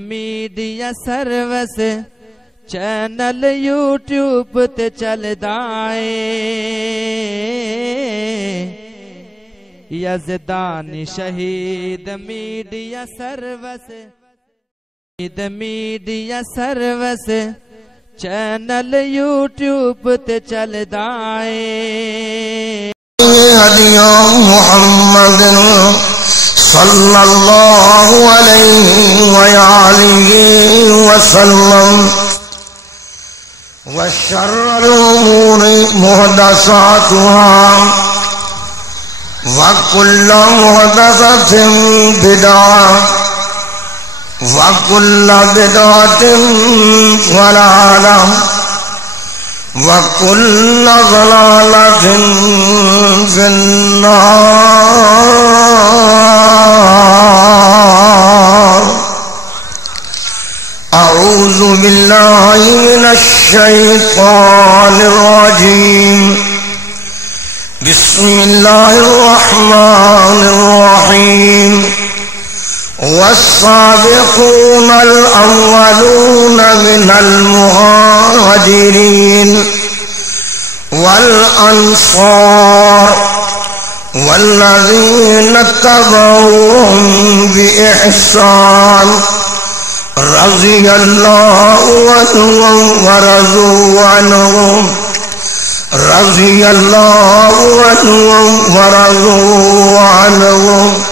Media service channel YouTube تے چلدا اے یزدانی شہید میڈیا سروس چینل یوٹیوب تے چلدا اے ہدی محمد صلی اللہ علیہ وآلہ وسلم وشر الامور محدثاتها وكل محدثة بدعة وكل بدعة ضلالة وكل ضلالة في النار. أعوذ بالله من الشيطان الرجيم. بسم الله الرحمن الرحيم. والسابقون الأولون من المهاجرين والأنصار والذين اتبعوهم بإحسان رضي الله عنهم ورضوا عنهم رضي الله عنهم ورضوا عنهم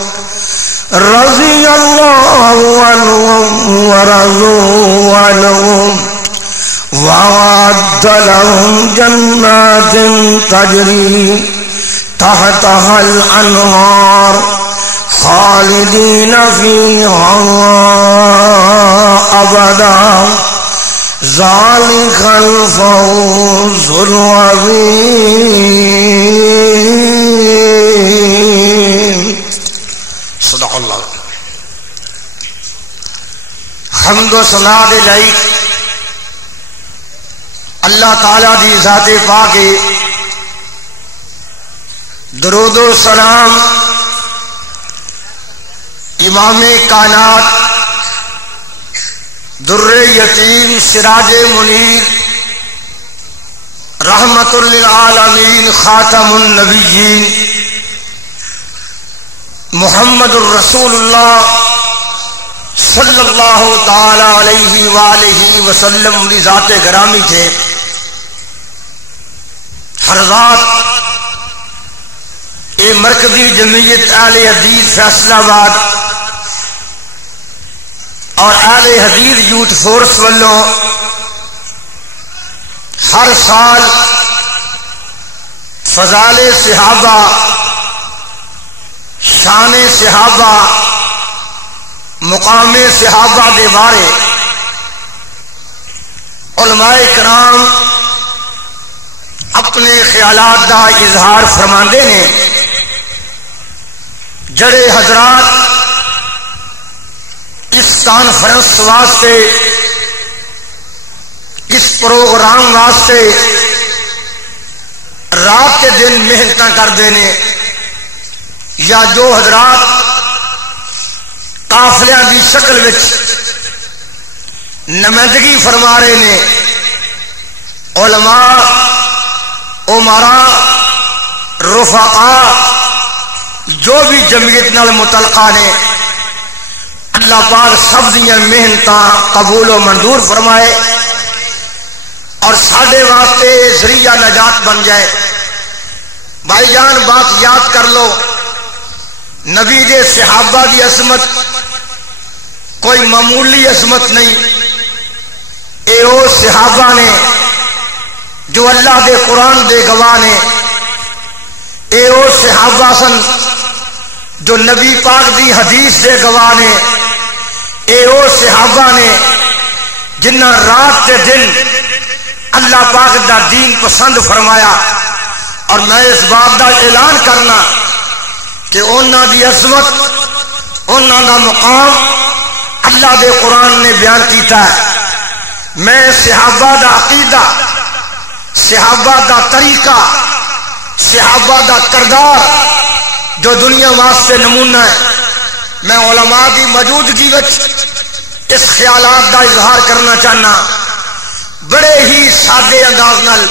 رضي الله عنهم ورضوا عنهم وأعد لهم جنات تجري تحتها الأنهار خالدين فيها أبدا ذلك الفوز العظيم. صدق اللہ. حمد و ثنا لائق اللہ تعالی دی ذات پاک. درود و سلام امام کائنات در یتیم سراج منیر رحمت للعالمین خاتم النبیین محمد الرسول اللہ صلی اللہ تعالی علیہ وآلہ وسلم کی ذات گرامی تھے. حضرات یہ مرکزی جمعیت اہل حدیث فیصلہ آباد اور اہل حدیث یوتھ فورس والوں ہر سال فضائل صحابہ شان صحابہ مقام صحابہ دے بارے علماء کرام اپنے خیالات دا اظہار فرماندے نے. جڑے حضرات اس کانفرنس واسطے اس پروگرام واسطے رات کے دن محنت کرتے ہیں یا جو حضرات قافلیاں کی شکل وچ نمائندگی فرما رہے ہیں علماء امراء رفقاء جو بھی جمعیت نال متعلقہ نے اللہ پاک سب دیاں محنتاں قبول و منظور فرمائے اور ساڈے واسطے ذریعہ نجات بن جائے. بھائی جان بات یاد کر لو نبی دے صحابہ دی عظمت کوئی معمولی عظمت نہیں. اے او صحابہ نے جو اللہ دے قرآن دے گواہ نے. اے او صحابہ سن جو نبی پاک دی حدیث دے گواہ نے. اے او صحابہ نے جنہ رات تے دن اللہ پاک دا دین پسند فرمایا. اور میں اس بات دا اعلان کرنا کہ انہاں دی عظمت انہاں دا مقام اللہ دے قرآن نے بیان کیتا ہے. میں صحابہ دا عقیدہ صحابہ دا طریقہ صحابہ دا کردار جو دنیا واسطے نمونہ ہے میں علماء کی موجودگی وچ اس خیالات دا اظہار کرنا چاہنا بڑے ہی سادے انداز نال.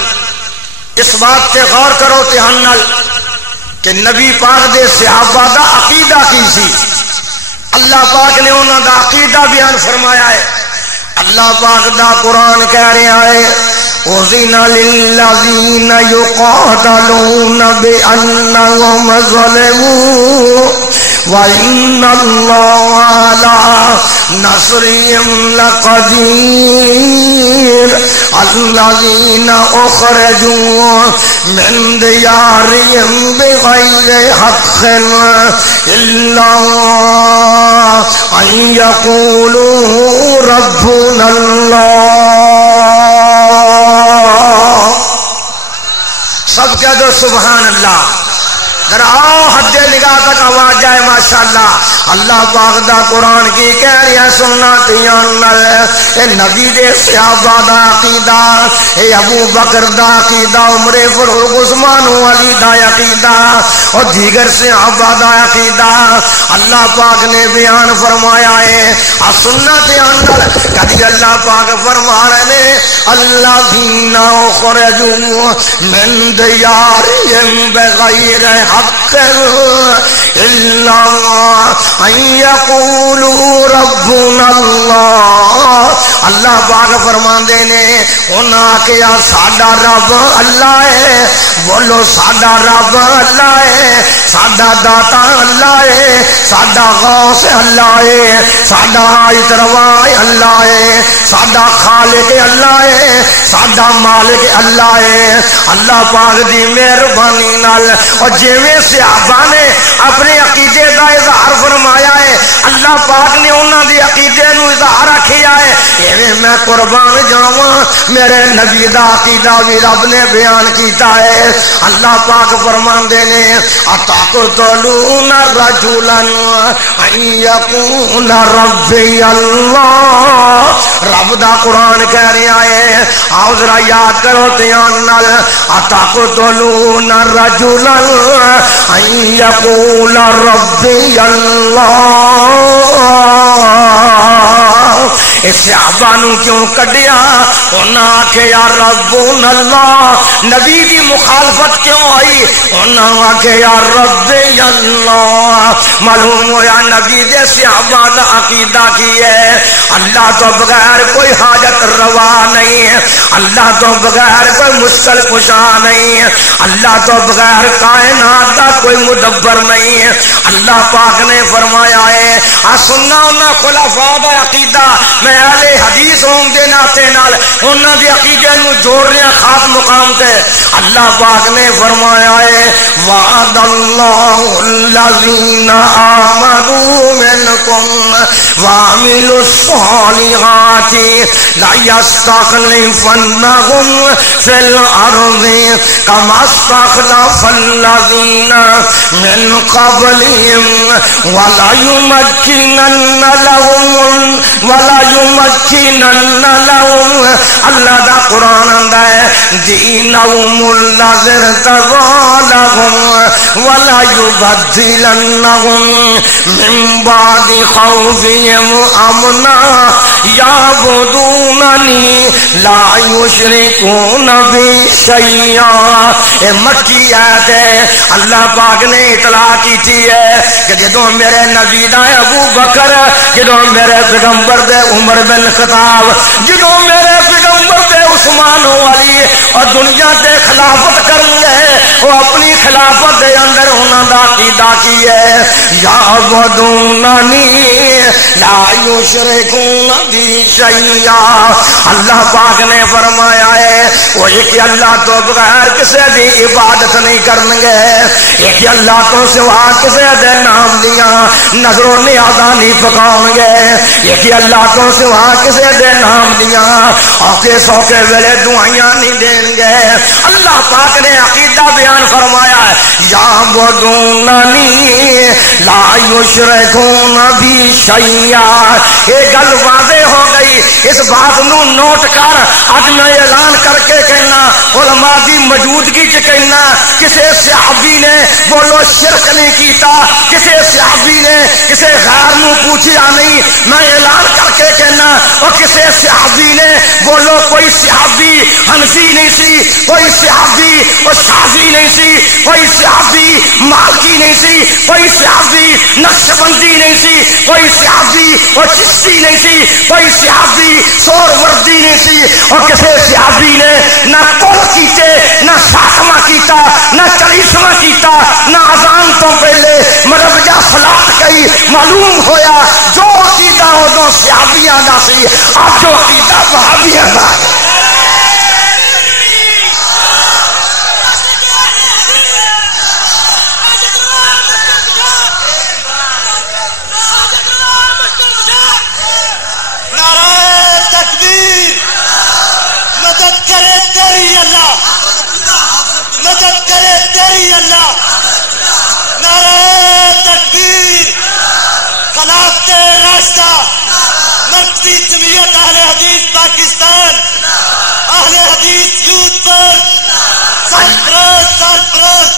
اس بات تے غور کرو دھیان نال کہ نبی پاک دے صحابہ دا عقیدہ کی سی. اللہ پاک نے انہاں دا عقیدہ بیان فرمایا ہے. اللہ پاک دا قرآن کہہ رہا ہے اذن للذین یقاتلون بانہم ظلموا وَإِنَّ اللَّهَ عَلَىٰ نَصْرِهِمْ لَقَدِيرٌ الَّذِينَ أُخْرِجُوا مِنْ دِيَارِهِمْ بِغَيْرِ حَقٍّ إِلَّا أَنْ يَقُولُوا رَبُّنَا اللَّهُ. سب کہہ دو سبحان اللہ. ذرا آؤ حد نگاہ تک آواز جائے ماشاءاللہ. اللہ پاک دا قرآن کی کہہ رہی ہے سننا تیان نل اے نبی دے صحابہ دا عقیدہ اے ابو بکر دا عقیدہ عمر فاروق عثمان علی دا عقیدہ اور دیگر صحابہ دا عقیدہ اللہ پاک نے بیان فرمایا ہے. سننا تیان نل کدی اللہ پاک فرما رہے ہیں الذین اخرجوا من دیارہم بغیر حق الا ان یقولوا ربنا اللہ. اللہ پاک فرماندے نے انہاں کیا ساڈا رب اللہ ہے. بولو ساڈا رب اللہ ہے. ساڈا داتا اللہ ہے. ساڈا غوث اللہ ہے. ساڈا آیت روا اللہ ہے. ساڈا خالق اللہ ہے. ساڈا مالک اللہ ہے. اللہ پاک دی مہربانی نال اور جویں صحابہ نے اپنے عقیدے دا اظہار فرمایا ہے اللہ پاک نے انہاں دی عقیدے نو اظہار رکھیا ہے. ایویں میں قربان جاواں میرے نبی دا عقیدہ بھی رب نے بیان کیتا ہے. اللہ پاک فرماندے نے اتقتلون رجلا ان یکون ربی اللہ. رب دا قرآن کہہ رہا ہے آؤ ذرا یاد کرو دھیان نال اتقتلون رجلا ان یقول ربی اللہ. اس صحابہ نو کیوں کڈیا انہاں آکھے یا ربنا اللہ. نبی دی مخالفت کیوں آئی انہاں آکھے یا ربی اللہ. معلوم ہویا نبی دے صحابہ دا عقیدہ کی ہے اللہ تو بغیر کوئی حاجت روا نہیں ہے. اللہ تو بغیر کوئی مشکل کشا نہیں ہے. اللہ تو بغیر کائنات دا کوئی مدبر نہیں ہے. اللہ پاک نے فرمایا ہے سننا انہاں خلفاء دا عقیدہ میں اہل حدیث ہوں دے ناتے نال انہاں دی عقیدے نو جوڑ رہا خاص مقام تے. اللہ پاک نے فرمایا ہے وعد اللہ الذین آمنوا منکم وعملوا الصالحات لَيَسْتَخْلِفَنَّهُمْ فِي الْأَرْضِ كَمَا اسْتَخْلَفَ الَّذِينَ مِنْ قَبْلِهِمْ وَلَيُمَكِّنَنَّ لَهُمْ اللہ دا قرآن آندا ہے دِينَهُمُ الَّذِي ارْتَضَىٰ لَهُمْ وَلَيُبَدِّلَنَّهُمْ مِنْ بَعْدِ خَوْفِهِمْ أَمْنًا يَعْبُدُونَنِي لَا يُشْرِكُونَ بِي شَيْئًا. اے مکی آیت ہے. اللہ پاک نے اطلاع کی تھی ہے کہ جدوں میرے نبی دا ابو بکر جدوں میرے پیغمبر دے عمر بن خطاب جدوں میرے پیغمبر دے عثمان علی اور دنیا دے خلافت کرن گے وہ اپنی خلافت دے اندر انہاں دا عقیدہ کی ہے یعبدوننی لا یشرکون بی شیئا. اللہ پاک نے فرمایا ہے وہ ایک اللہ تو بغیر کسی دی عبادت نہیں کرن گے. ایک اللہ تو سوا کسی دے نام دیاں نظر و نیازاں نہیں پکاؤ گے. ایک اللہ تو سوا کسی دے نام دیاں اوکے سوکے ویلے دعائیاں نہیں دیں گے. اللہ پاک نے عقیدہ بیان فرمایا ہے یعبدوننی لا یشرکون بی شیئا. یہ گل واضح ہو گئی. اس بات نو نوٹ کر اج میں اعلان کر کے کہنا علماء دی موجودگی چ کہنا کسی صحابی نے بولو شرک نہیں کیتا کسی صحابی نے کسی غیر نو پوچھیا نہیں. میں اعلان کر کے کہنا حنفی نہیں سی، کوئی صحابی اور شافعی نہیں سی، کوئی صحابی مالکی نہیں سی، کوئی صحابی نقشبندی نہیں سی، کوئی صحابی اور چشتی نہیں سی، کوئی صحابی سور وردی نہیں سی، اور کسی صحابی نے نہ کل کیتے، نہ ساتواں کیتا، نہ چالیسواں کیتا، نہ اذان تو پہلے مربجہ صلاۃ کئی. معلوم ہویا جو عقیدہ ادو صحابیاں دا سی اب جو عقیدہ وہابیاں دا ہے. مدد کرے تیری اللہ، مدد کرے تیری اللہ. نعرہ تکبیر، خلافت راستہ، مرکزی جمعیت اہل حدیث پاکستان، اہل حدیث یوتھ پر سرفراز سرفراز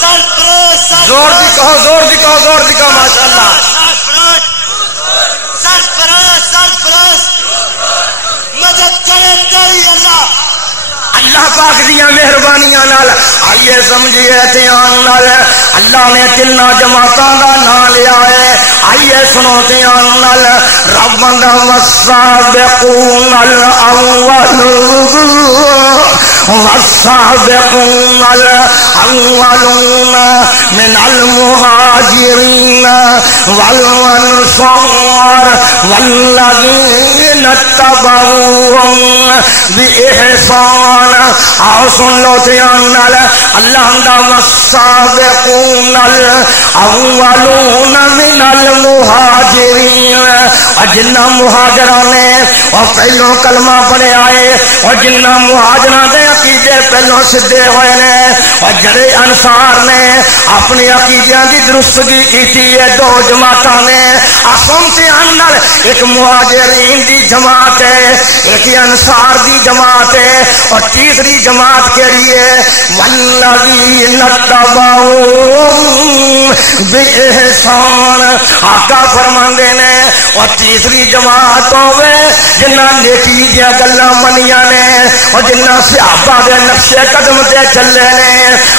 سرفراز. زور دی کہو، زور دی کہو، زور دی کہو. ماشاء اللہ. سرفراز سرفراز مدد کرے تیری اللہ. اللہ پاک دیا مہربانیاں نال آئیے سمجھیے دھیان نال اللہ نے تین جماعتاں دا نام لیا ہے. آئیے سنو دھیان نال. ربنا والسابقون الاولون والسابقون الاولون من المهاجرين والانصار والذين اتبعوهم بإحسان. آؤ سن لو دھیان نال. اللہ دا والسابقون الاولون من المهاجرین. اور جنہ مہاجراں نے اور پہلو کلمہ پڑھے آئے اور جنہ مہاجراں دے عقیدے پہلو سدھے ہوئے نے اور جڑے انصار نے اپنی عقیدیاں دی درستگی کیتی ہے. دو جماعتاں نے آسمتے اندر ایک مہاجرین دی جماعت ہے، ایک انصار دی جماعت ہے، اور تیسری جماعت کیڑی ہے؟ والذین اتبعوہم بإحسان. آقا فرماندے نے اور تیسری جماعت ہوے جنہ نیکی دیاں گلاں منیاں نے اور جنہ صحابہ دے نقش قدم تے چلے نے.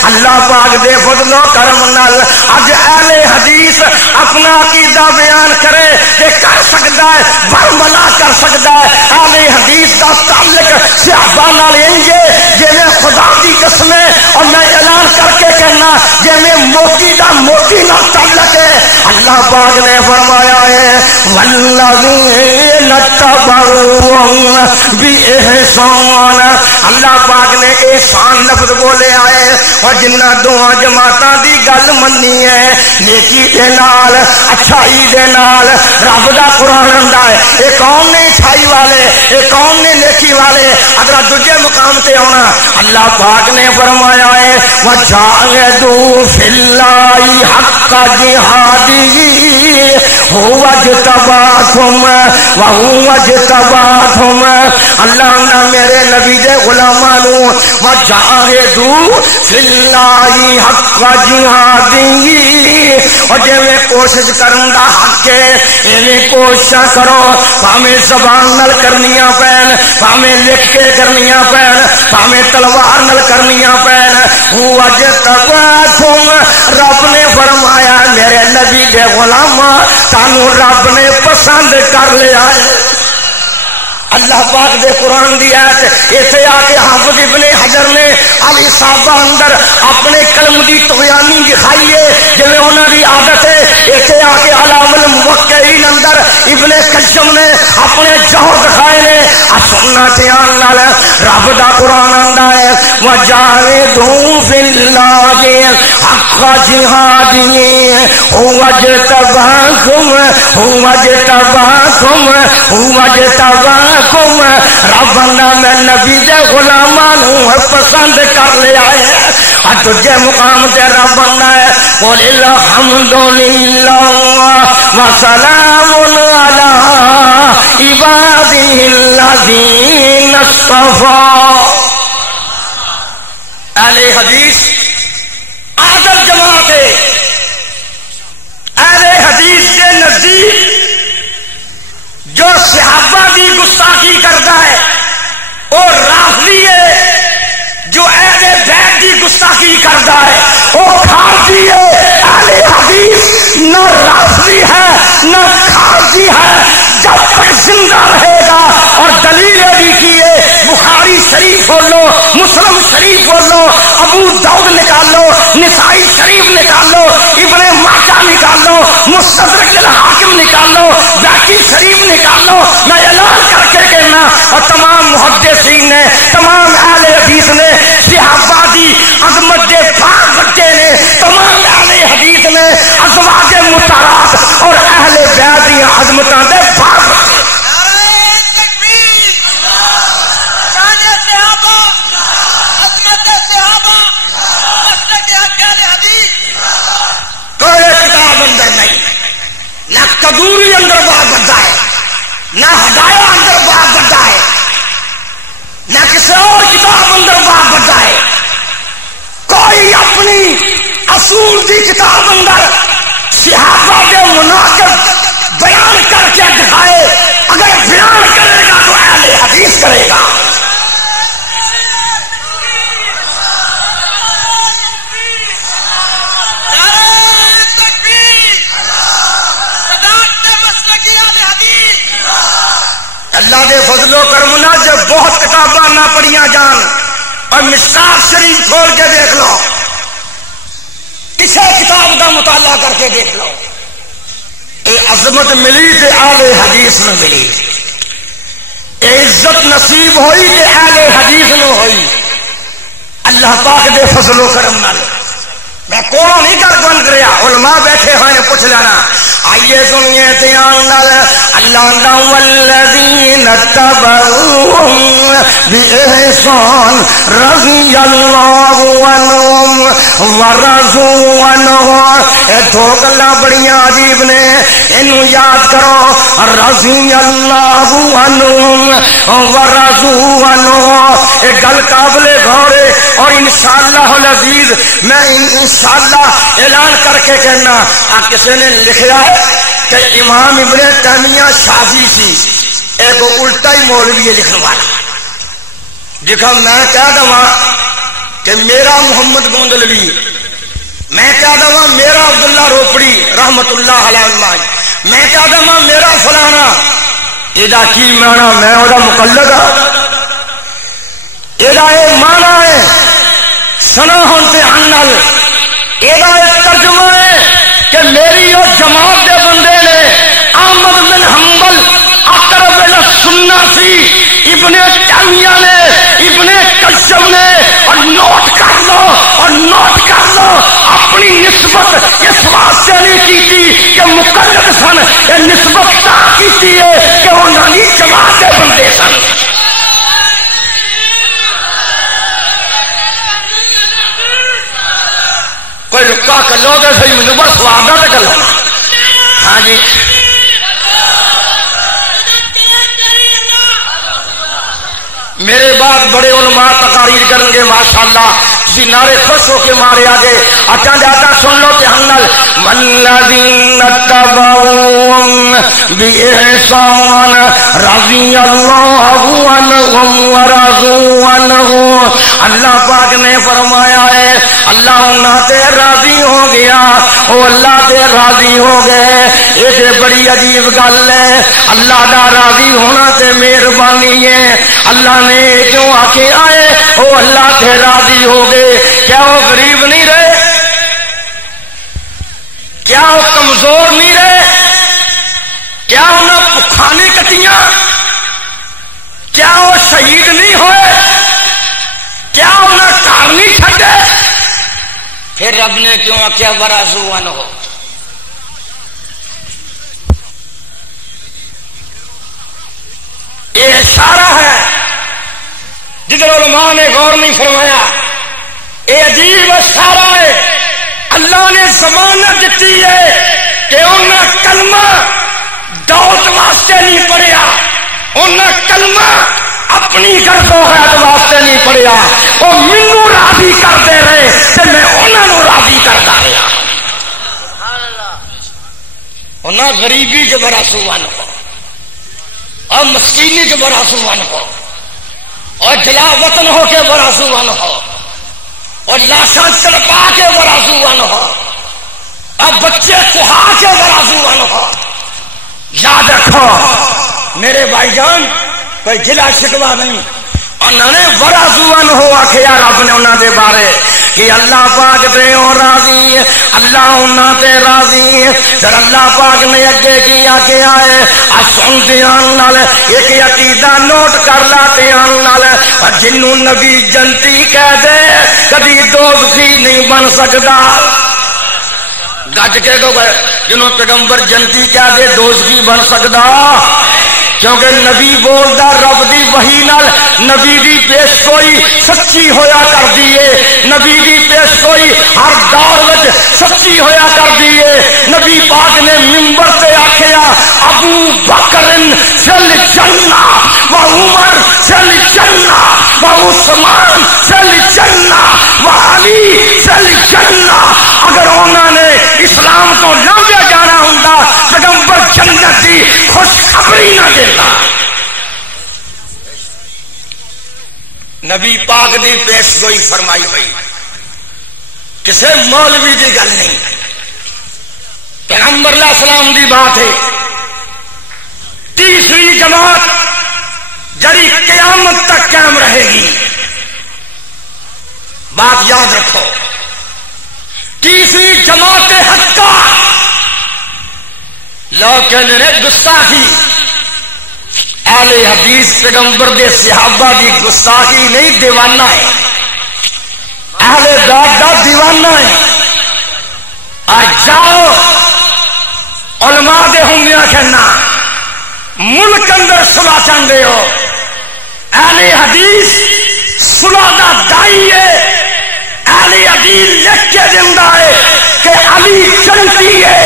اللہ پاک دے فضل و کرم نال اج اہل حدیث اپنا عقیدہ بیان کرے کہ کر سکتا ہے، برملا کر سکتا ہے. اہل حدیث دا تعلق صحابہ نال انج جویں خدا دی قسم ہے، اور میں اعلان کر کے کہنا جویں موتی دا موتی نال تعلق ہے. اللہ پاک نے فرمایا ہے والذین اتبعوہم بإحسان. اللہ پاک نے احسان لفظ بولے آئے اور جنہ دونوں جماعتاں دی گل منی ہے نیکی دے نال اچھائی دے نال. رب دا قرآن آندا ہے اے کون نے اچھائی والے، اے کون نے نیکی والے. اگر دوجے مقام تے آنا اللہ پاک نے فرمایا ہے وجاہدوا فی اللہ حق جہادہ هو اجتباکم وهو اجتباکم. اللہ نے میرے نبی دے غلاماں نو وجاہدوا فی اللہ حق جہادہ، اور جویں کوشش کرن دا حق ہے ایویں کوشش کرو. بھاویں زبان نال کرنیاں پین، بھاویں لکھ کے کرنیاں پین، بھاویں تلوار نال کرنیاں پین. هو اجتباکم. رب نے فرمایا میرے نبی دے غلاماں تانوں رب نے پسند کر لیا ہے. اللہ پاک دے قرآن دی آیت ایتھے آ کے حافظ ابن حجر نے علی صحابہ اندر اپنے قلم دی طغیانی دکھائی ہے جویں انہاں دی عادت ہے. ایتھے آ کے علام الموقعین اندر ابن کشم نے اپنے جوہر دکھائے نے. سننا دھیان نال رب دا قرآن آندا ہے وجاہدوا فی اللہ حق جہادہ هو اجتباکم هو اجتباکم هو اجتباکم. رب نے میں نبی دے غلاماں نو پسند کر لیا ہے. دوجے مقام تے رب نے قل الحمد للہ وسلام علی عبادہ الذین اصطفیٰ. اہل حدیث عادل جماعت ہے. اہل حدیث کے نزدیک جو صحابہ کی گستاخی کرتا ہے اور رافضی ہے جو اہل بیت کی گستاخی کرتا ہے، وہ خارجی ہے۔ اہل حدیث نہ رافضی ہے نہ خارجی ہے، جب تک زندہ رہے گا۔ اور دلیل بھی کی ہے، بخاری شریف بولو، مسلم شریف بولو، ابو داؤد نکالو، نسائی شریف نکالو، ابن ماجہ نکالو، مستدرک الحاکم نکالو، بیہقی شریف نکالو۔ میں اعلان کر کے کہنا، اور تمام محدثین نے، تمام اہل حدیث نے، صحابہ دی عظمت دے باغ بچے نے، تمام اہل حدیث نے ازواج مطہرات اور اہل بیت دی عظمتاں دے باغ بچے۔ کوئی کتاب اندر نہیں، نہ قدوری اندر باغ بڑھتا ہے، نہ ہدایہ اندر باغ بڑھتا ہے، نہ کسی اور کتاب اندر باغ بڑھتا ہے۔ کوئی اپنی اصول دی کتاب اندر صحابہ کے مناقب بیان کر کے دکھائے، اگر بیان کرے گا تو اہل حدیث کرے گا۔ اللہ دے فضل و کرم نال جب بہت کتاباں نہ پڑھیاں جان، اور مشکات شریف کھول کے دیکھ لو، کسی کتاب کا مطالعہ کر کے دیکھ لو، یہ عظمت ملی تے اہل حدیث میں ملی، یہ عزت نصیب ہوئی تے اہل حدیث میں ہوئی، اللہ پاک دے فضل و کرم نال۔ میں کون نہیں کر بند کریا، علماء بیٹھے ہوئے پوچھ لینا۔ آئیے سنیے دھیان نال، اللہ والذین اتبعوہم بإحسان رضی اللہ عنہم ورضوا عنہ۔ اے دو گلاں بڑیاں عجیب نے، انہوں یاد کرو، رضی اللہ عنہم ورضوا عنہ، اے گل قابل غور ہے، اور انشاءاللہ العزیز میں انشاءاللہ اعلان کر کے کہنا، کسی نے لکھا ہے کہ امام ابن تیمیہ شافعی سی، ایک الٹا ہی مولوی ہے لکھنے والا۔ دیکھا میں کہہ دوں کہ میرا محمد گوندلوی، میں کہہ دوں میرا عبداللہ روپڑی رحمت اللہ علیہ، میں کہہ دوں میرا فلانا، یہ کی مانا میں وہ مقلد ہوں، یہ مانا ہے سنا ہوتے انل، یہ ترجمہ ہے کہ میری اور جماعت دے بندے نے احمد بن حنبل اقرب السنہ سی، ابن تیمیہ نے، ابن کشف نے، اور نوٹ کر لو، اور نوٹ کر لو، اپنی نسبت اس واسطے نہیں کی تھی کہ مقلد سن، یہ نسبت تا کی ہے کہ انہوں نے جماعت دے بندے سن۔ کوئی رکا کلو تو صحیح، مجھے بس سواد تو کلو۔ ہاں جی میرے بعد بڑے علماء تقاریر کریں گے ماشاءاللہ، کسی نعرے خوش ہو کے مارے آگے اچھا جاتا سن لو کہ ہنل والذین اتبعوہم بإحسان رضی اللہ عنہم ورضوا عنہ۔ اللہ پاک نے فرمایا ہے اللہ انہاں تے راضی ہو گیا، وہ اللہ تے راضی ہو گئے۔ یہ تے بڑی عجیب گل ہے، اللہ دا راضی ہونا تے مہربانی ہے۔ اللہ نے کیوں آکے آئے وہ اللہ تے راضی ہو گئے؟ کیا وہ غریب نہیں رہے؟ کیا وہ کمزور نہیں رہے؟ کیا انہیں بھکھا نہیں کٹیاں؟ کیا وہ شہید نہیں ہوئے؟ کیا انہیں گھر نہیں چھڈے؟ پھر رب نے کیوں آخیا ورضوا عنہ؟ یہ اشارہ ہے جدھر علماء نے غور نہیں فرمایا، یہ عجیب اشارہ ہے۔ اللہ نے ضمانت دیتی ہے کہ انہیں کلمہ دولت واسطے نہیں پڑھیا، انہیں کلمہ اپنی غرض و غیرت واسطے نہیں پڑھیا، وہ مینوں راضی کرتے رہے تے میں انہوں راضی کرتا رہا۔ انہیں غریبی جو ورضوا عنہ اور مسکینی جو ورضوا عنہ، اور جلا وطن ہو کے برازوان ہو اور لاشاں تڑپا کے برازوان ہو اور بچے کہا کے برازوان ہو. یاد رکھو میرے بھائی جان کوئی گلا شکوا نہیں. انہوں نے برازوان ہو آخیا رب نے انہوں دے بارے کہ اللہ پاک تے راضی اللہ انہاں تے راضی. پھر اللہ پاک نے اگے کی آخیا ہے سن دھیان نال ایک عقیدہ نوٹ کر لا دھیان نال جنوں نبی جنتی کہہ دے کبھی دوزخی نہیں بن سکتا. گج کے تو جنوں پیغمبر جنتی کہہ دے دوزخی بن سکتا کیونکہ نبی بولدا رب دی وحی نال نبی دی پیش گوئی سچی ہویا کر دیے. نبی دی پیش گوئی ہر دور وچ سچی ہویا کر دیے. نبی پاک نے منبر تے آکھیا ابو بکر فل جنہ و عمر فل جنہ و عثمان فل جنہ و علی فل جنہ. اگر انہوں نے اسلام تو لانگے جانا ہوندا پیغمبر جنت دی خوشخبری نہ دیتا. نبی پاک دی پیش گوئی فرمائی ہوئی کسے مولوی دی گل نہیں پیغمبر علیہ السلام دی بات ہے. تیسری جماعت جڑی قیامت تک قائم رہے گی. بات یاد رکھو تیسری جماعت حقہ لوگ کہنے نے گستاخی اہل حدیث پیغمبر دے صحابہ دی گستاخی نہیں دیوانہ ہے. اہل دادا دیوانہ ہے. آج جاؤ علماء دے ہوں کہنا ملک اندر صلح چاہتے ہو اہل حدیث صلح دا دائی ہے. اہل حدیث لکھ کے دیندا ہے کہ علی جنتی ہے.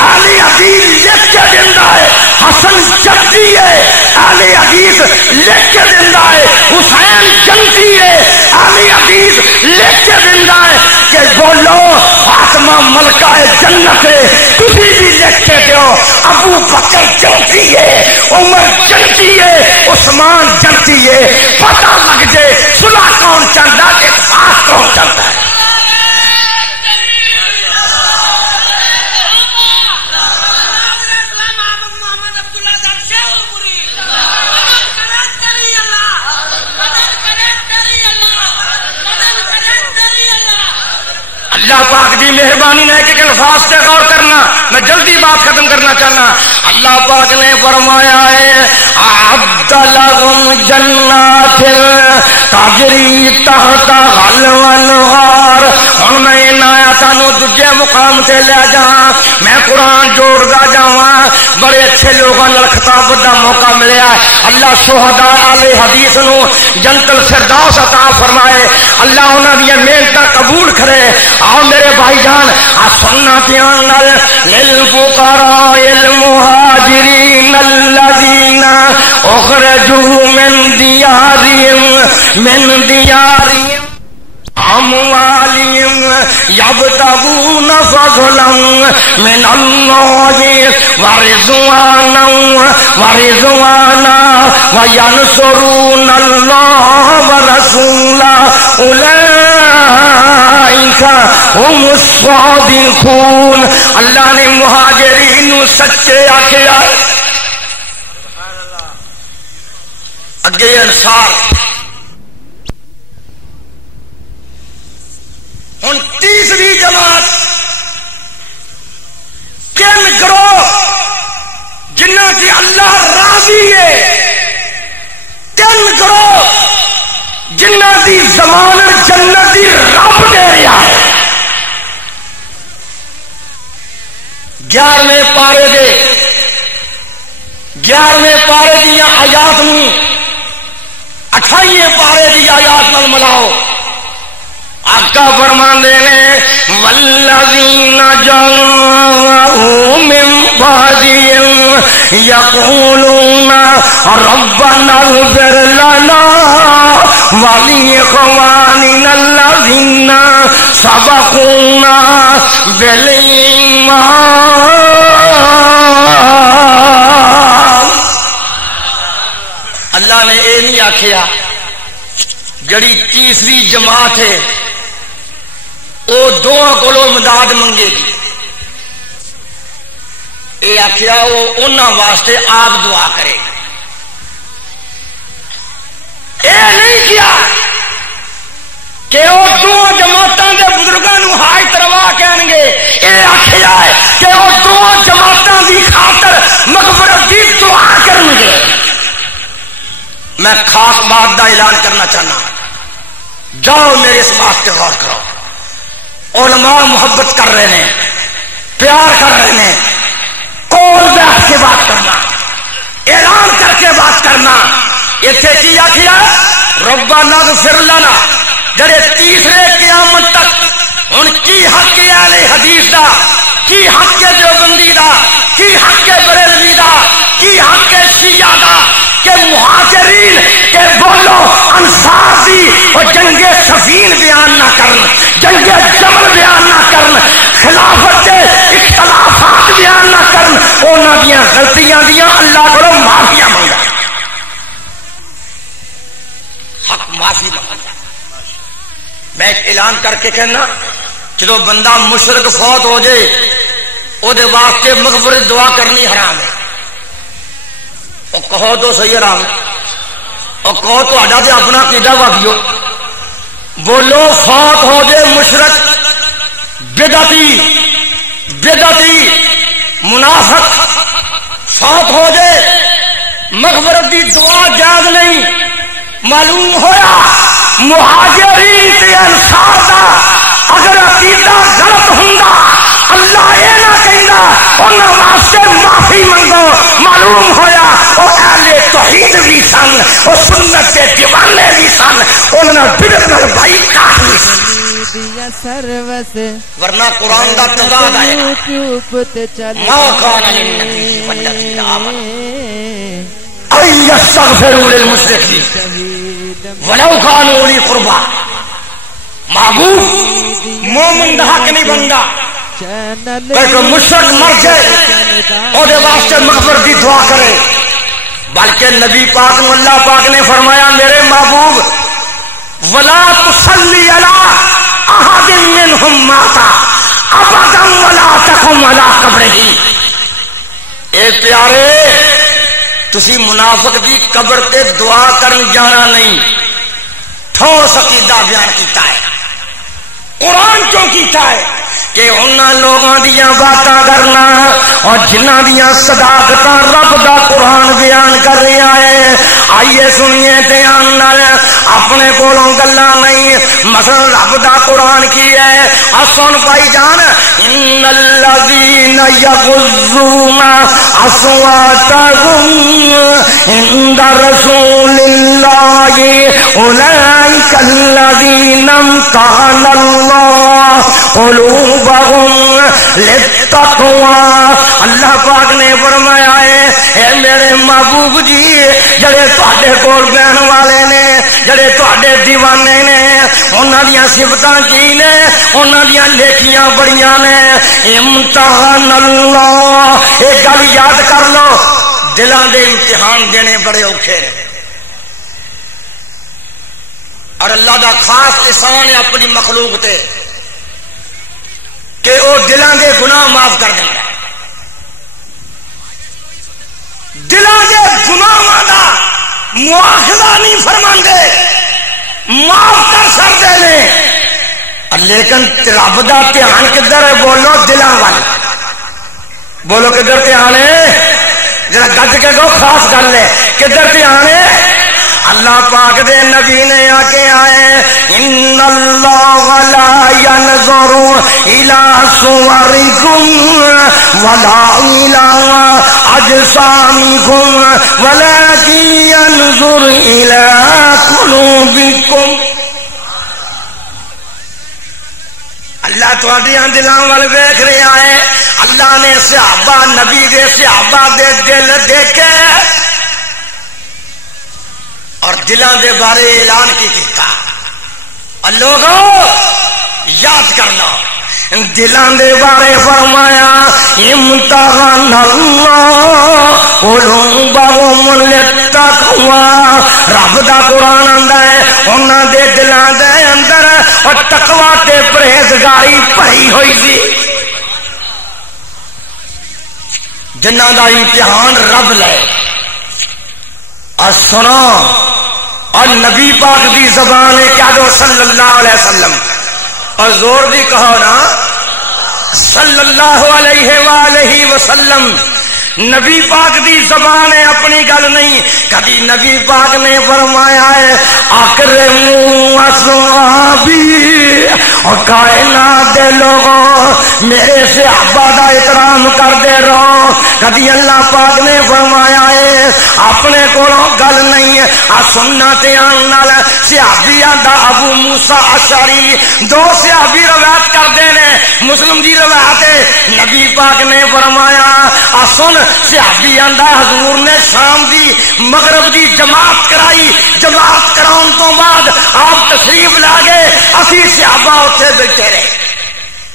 اہل حدیث لکھ کے دیندا ہے حسن جنتی ہے. اہل حدیث لکھ کے دیندا ہے حسین جنتی ہے. اہل حدیث لکھ کے دیندا ہے کہ بولو فاطمہ ملکہ جنت ہے. تسی بھی لکھ کے دیو ابو بکر جنتی ہے عمر جنتی ہے عثمان جنتی ہے. پتہ لگ جائے صلح کون چاہتا اتفاق کون چاہتا ہے. اللہ پاک دی مہربانی نے ایک الفاظ سے غور کرنا میں جلدی بات ختم کرنا چاہنا. اللہ پاک نے فرمایا ہے اعد لهم جنات تجری تحت الانہار. ہن میں نایا تانوں دوجے مقام تے لے جاواں میں قرآن جوڑ دا جاواں. بڑے اچھے لوگاں نال خطاب دا موقع ملیا. اللہ شہداء اہل حدیث نو جنت الفردوس عطا فرمائے. اللہ انہاں دی محنت قبول کرے. آؤ میرے بھائی جان سننا پیان نال للفقراء المہاجرین الذین اخرجوا من دیارہم اموالہم یبتغون فضلا من اللہ ورضوانا وینصرون اللہ ورسولہ اولئک ہم الصادقون. اللہ نے مہاجرین سچے آخیا اگے انصار. ہن تیسری جماعت کن گروہ جنہ کی اللہ راضی ہے. کن گروہ جنہ دی ضمانت جنت دی رب دے رہا ہے. 11ویں پارے دیا آیات میں 28ویں پارے دی آیات نال ملاؤ. آقا فرماندے نے والذین جاءوا من بعدهم یقولون ربنا اغفر لنا ولإخواننا الذین سبقونا بالایمان. اللہ نے اے نہیں آکھیا جڑی تیسری جماعت ہے وہ دونوں کو مداد منگے گی. یہ آخیا وہ انہاں واسطے آپ دعا کرے گا. یہ نہیں کیا کہ وہ دونوں جماعتوں کے بزرگوں حاجت روا کہیں گے. یہ آخیا ہے کہ وہ دونوں جماعتوں کی خاطر مغفرت کی دعا کریں گے. میں خاص بات کا اعلان کرنا چاہنا، جاؤ میرے اس بات پہ غور کرو. علماء محبت کر رہے ہیں، پیار کر رہے ہیں، کول بیٹھ کے بات کرنا، اعلان کر کے بات کرنا. اتنے کی آخیا ربنا اغفر لنا، جڑے تیسرے قیامت تک ہن کی حق اہل حدیث دا، کی حق دیوبندی دا، کی حق بریلوی دا، کی حق شیعہ دا کہ مہاجرین کہ بولو انصار دی اور جنگ صفین بیان نہ کرن، جنگ جمل بیان نہ کرن، خلافت کے اختلافات بیان نہ کرن، انہاں دیاں غلطیاں دیاں اللہ کو معافیاں منگا. حق معافی منگا. میں ایک اعلان کر کے کہنا، جدو بندہ مشرک فوت ہو جائے وہ واسطے مغفرت دعا کرنی حرام ہے. اور کہو تو صحیح حرام ہے، اور کہو تو آڈا تے اپنا قیدا واقعی. بولو فوت ہو جائے مشرک بدعتی منافق فوت ہو جائے مغفرت دی دعا جائز نہیں. معلوم ہویا مہاجرین تے انصار دا اگر عقیدہ غلط ہوندا اللہ یہ نہ کہندا انہاں واسطے معافی منگو. معلوم ہویا او اہل توحید بھی سن، او سنت کے دیوانے بھی سن، انہاں بدعت نال بھائی کاٹ نہیں سن. ورنہ قرآن دا تضاد آئے گا ما کان للنبی والذین آمنوا ان یستغفروا للمشرکین ولو کانوا اولی قربا. محبوب مومن دا حق نہیں بنتا کہ مشرک مر جائے اور واسطے مغفرت دی دعا کرے، بلکہ نبی پاک نے اللہ پاک نے فرمایا میرے محبوب ولا تصلی علی احد منهم مات ابدا ولا تقم علی قبرہ. اے پیارے تسی منافق دی قبر تے دعا کرن جانا نہیں. ٹھوس عقیدہ بیان کیتا ہے، قرآن کیوں کیتا ہے کہ انہاں لوگاں دیاں باتاں کرنا اور جنہاں دیاں صداقتاں رب دا قرآن بیان کر رہا ہے. آئیے سنیے دھیان نال، اپنے کولوں گلاں نہیں. مثلا رب دا قرآن کی ہے سن بھائی جان، ان الذین یغضون اصواتهم عند رسول اللہ اولئک الذین امتحن اللہ قلوبهم للتقوی. اللہ پاک نے فرمایا ہے اے میرے محبوب جی جڑے تواڈے کول بہن والے نے، جڑے تواڈے دیوانے نے، انہاں دیاں صفتاں کی نے، انہاں دیاں نیکیاں بڑیاں نے. امتحان اللہ، ایک گل یاد کر لو، دلاں دے امتحان دینے بڑے اوکھے نے. اور اللہ دا خاص احسان ہے اپنی مخلوق تے کہ وہ دلاں دے گناہ معاف کر دیں. دلاں دے گناہاں دا مواخذہ نہیں فرماندے، معاف کر سکتے نے. لیکن رب دا دھیان کدھر ہے؟ بولو دلاں وال. بولو کدھر دھیان ہے؟ ذرا گج کے گو، خاص گل ہے. کدھر دھیان ہے؟ اللہ پاک دے نبی نے آ کے آئے ان اللہ لا ينظر الى صوركم ولا الى اجسامكم ولكن ينظر الى قلوبكم. اللہ تواڈیاں دلاں ول ویکھ رہا ہے. اللہ نے صحابہ نبی دے صحابہ دے دل دیکھے اور دلاں دے بارے اعلان کی کیتا. لوگوں یاد کر لو، دلاں دے بارے فرمایا امتحان اللہ قلوبهم للتقوی رب دا قرآن آندا ہے انہاں دے دلاں دے اندر اور تقوی تے پرہیزگاری بھری ہوئی سی جنہاں دا امتحان رب لے اور سنو اور نبی پاک دی زبان ہے کیا دو صلی اللہ علیہ وسلم اور زور دی کہو نا صلی اللہ علیہ وآلہ وسلم نبی پاک دی زبان ہے اپنی گل نہیں کبھی نبی پاک نے فرمایا ہے اکرموا اصحابی اور کائنات دے لوگوں میرے صحابہ دا احترام کر دے رہو کبھی اللہ پاک نے فرمایا ہے اپنے کولوں گل نہیں ہے آ سننا تے آن نال صحابیاں دا ابو موسیٰ اشعری دو صحابی روایت کردے نے مسلم دی روایت ہے نبی پاک نے فرمایا آ سن صحابی آندا حضور نے شام دی مغرب دی جماعت کرائی جماعت کراؤن تو بعد آپ تشریف لا گئے اسی صحابہ اتنے بیٹھے رہے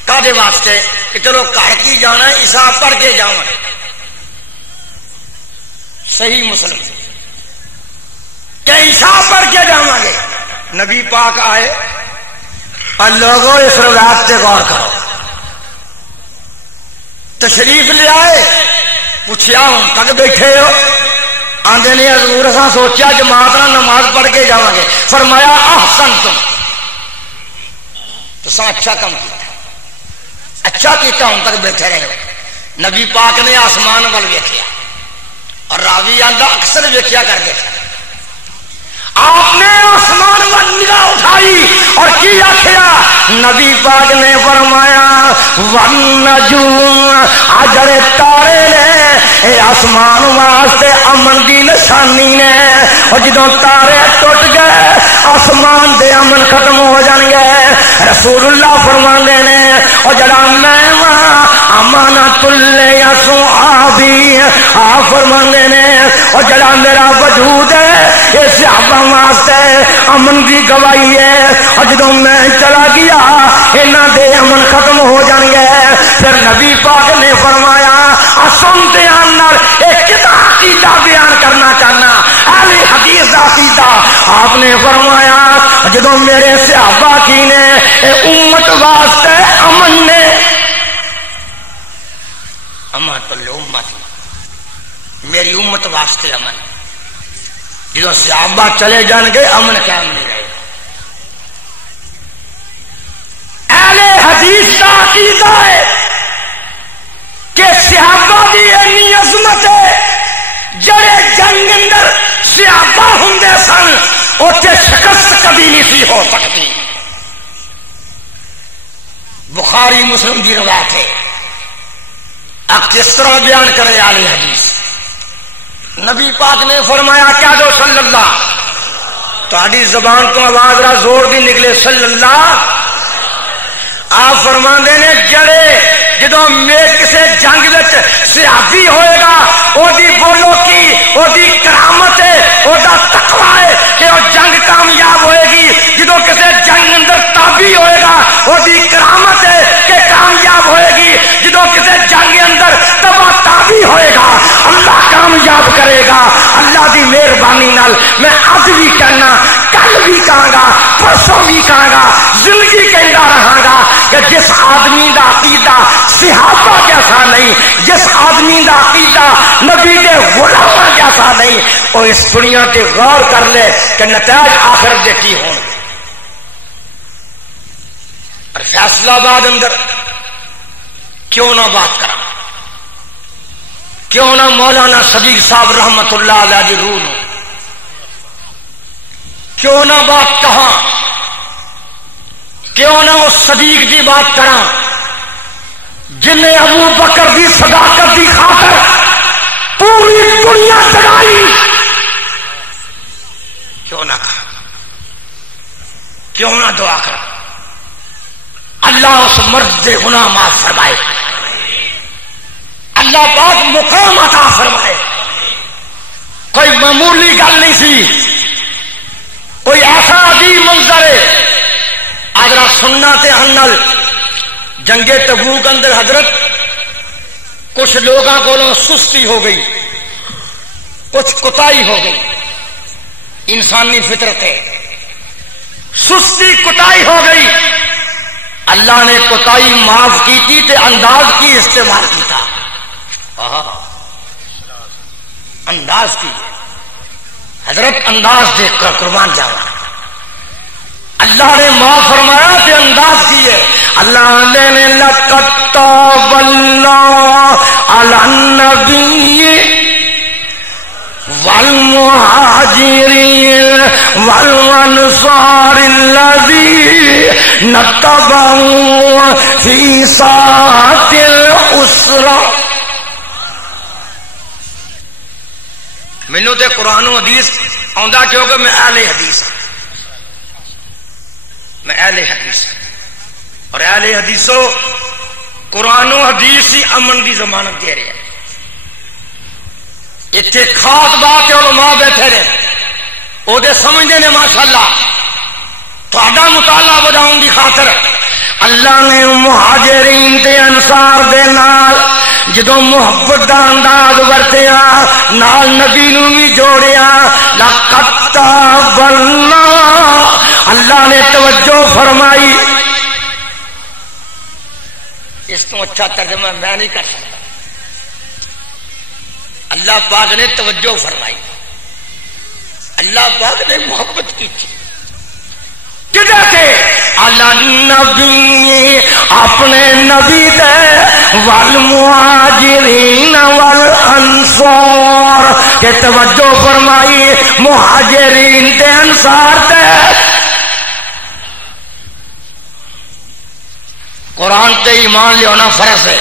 کادے واسطے کہ چلو گھر کی جانا ہے عشاء پڑھ کے جاؤں صحیح مسلم کہ عشاء پڑھ کے جاؤں گے نبی پاک آئے اور لوگوں اس روایت سے غور کرو تشریف لے آئے پوچھیا ہوں تک بیٹھے ہو آندے نے حضور اساں سوچیا جماعت نال نماز پڑھ کے جاواں گے فرمایا احسنتم تساں اچھا کام کیتا اچھا کیتا ہوں تک بیٹھے رہے ہو نبی پاک نے آسمان ول ویکھیا اور راوی آندا اکثر ویکھیا کرتے تھے آپ نے آسمان ول نگاہ اٹھائی اور کی آخیا نبی پاک نے فرمایا والنجوم اجر تارے نے اے آسمان واسطے امن دی نشانی نے اور جدوں تارے ٹوٹ گئے آسمان دے امن ختم ہو جان گے رسول اللہ فرماندے نے اور جڑا میں امانت لصحابی آپ فرماندے نے اور جڑا میرا وجود ہے یہ صحابہ واسطے امن دی گواہی ہے اور جدوں میں چلا گیا انہاں دے امن ختم ہو جان گے پھر نبی پاک نے فرمایا سنتے آنر ایک کتا عقیدہ بیان کرنا چاہنا اہل حدیث عقیدہ آپ نے فرمایا جدوں میرے صحابہ کی نے اے امت واسطے امن نے امت الامت میری امت واسطے امن جدوں صحابہ چلے جان گے امن قائم نہیں رہے اہل حدیث کا عقیدہ ہے کہ صحابہ دی اینی عظمت ہے جڑے جنگ اندر صحابہ ہوندے سن اوتے شکست کبھی نہیں سی ہو سکتی بخاری مسلم کی روایت ہے اب کس طرح بیان کرے اہل حدیث نبی پاک نے فرمایا کیا دو صلی اللہ تہاڈی زبان تو آواز را زور دی نکلے صلی اللہ آپ فرماندے نے جڑے جدوں میں کسی جنگ وچ صحابی ہوئے گا او دی بولو کی او دی کرامت ہے او دا تقوی ہے کہ او جنگ کامیاب ہوئے گی جدوں کسی جنگ اندر تابعی ہوئے گا او دی کرامت ہے کہ کامیاب ہوئے گی جدوں کسی جنگ اندر تبا تابعی ہوئے گا اللہ کامیاب کرے گا اللہ دی مہربانی نال میں اج بھی کہنا کل بھی کہاں گا پرسوں بھی کہاں گا زندگی کہندا رہاں گا کہ جس آدمی دا عقیدہ صحابہ جیسا نہیں جس آدمی دا عقیدہ نبی دے غلاماں جیسا نہیں وہ اس دنیا تے غور کر لے کہ نتائج آخرت دے کی ہون اور فیصلہ آباد اندر کیوں نہ بات کرا کیوں نہ مولانا صدیق صاحب رحمت اللہ علیہ دی روح نو کیوں نہ بات کہاں کیوں نہ اس صدیق دی بات کراں جن نے ابو بکر دی صداقت دی خاطر پوری دنیا جگائی کیوں نہ کہا کیوں نہ دعا کر اللہ اس مرد دے گناہ معاف فرمائے اللہ پاک مقام عطا فرمائے کوئی معمولی گل نہیں سی کوئی ایسا عظیم منظر ہے آدرا سننا تے ہنل جنگ تبوک اندر حضرت کچھ لوگوں کو سستی ہو گئی کچھ کوتاہی ہو گئی انسانی فطرت ہے. سستی کٹائی ہو گئی، اللہ نے کٹائی معاف کی تھی تے انداز کی استعمال کیتا. انداز کی حضرت انداز دیکھ کر قربان جاوا. اللہ نے معاف فرمایا تے انداز کی ہے. اللہ نے لقد تاب اللہ علی النبی والمہاجرین والانصار الذین اتبعوا فی ساعۃ العسرہ. مینوں تے قرآن و حدیث آندا کیونکہ میں اہل حدیث ہوں. میں اہل حدیث اور اہل حدیثوں قرآن و حدیث ہی امن کی ضمانت دے رہے ہیں. اتنے خاص بات علماء بیٹھے رہے وہ سمجھتے ہیں ماشاءاللہ. تھوڑا مطالعہ بڑھاؤں کی خاطر اللہ نے مہاجرین تے انصار دے نال جدو محبت دا انداز ورتیا نال نبی نو بھی جوڑیا. لقد تاب اللہ، اللہ نے توجہ فرمائی. اس کو اچھا ترجمہ میں نہیں کر سکتا. اللہ پاک نے توجہ فرمائی، اللہ پاک نے محبت کی تھی. کدھر سے؟ اللہ نبی اپنے نبی دے والمہاجرین والانصار کہ توجہ فرمائی مہاجرین تے انصار تے. قرآن تے ایمان لیانا فرض ہے.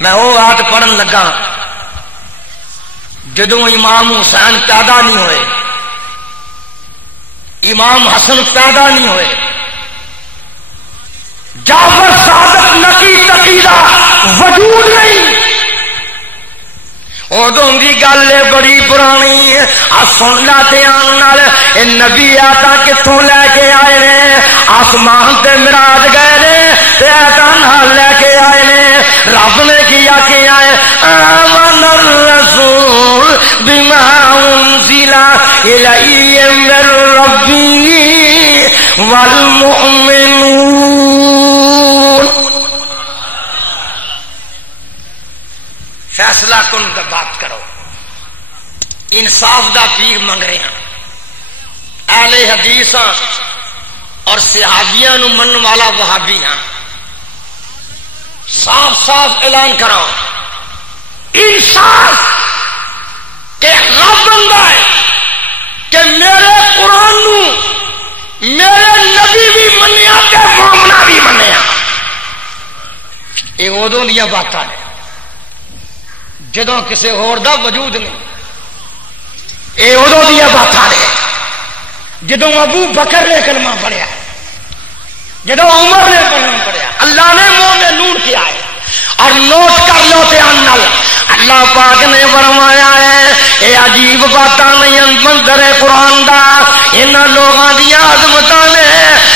میں وہ آیت پڑھن لگا جدوں امام حسین پیدا نہیں ہوئے، امام حسن پیدا نہیں ہوئے، جعفر صادق نقی تقیدہ وجود نہیں. ادوں کی گل بڑی پرانی سن لا دھیان نال. نبی آتا کتوں لے کے آئے نے؟ آسمان تے معراج گئے نے تے آتا نال لے کے آئے نے. رب نے کیا کہ آئے آمن الرسول بما انزل الیہ من ربہ والمؤمنون. فیصلہ کن کا بات کرو. انصاف دا پیر منگ رہے ہیں. اہل حدیث اور صحابیاں نو من والا وہابی ہاں. صاف صاف اعلان کرو انصاف کہ رب بندہ ہے کہ میرے قرآن نو میرے نبی بھی منیا تے مومنا بھی منیا. یہ ادوں دیا باتاں نے جدوں کسی ہور دا وجود نہیں. یہ ادوں دیا باتاں نے جدوں ابو بکر نے کلمہ پڑھیا، جدوں عمر نے کلمہ پڑھیا. اللہ نے منہ میں نور کیا ہے. اور نوٹ کر لو دھیان نال اللہ پاک نے فرمایا ہے یہ عجیب باتاں نہیں منظر قرآن دا انہاں لوگاں دی عظمتاں نے.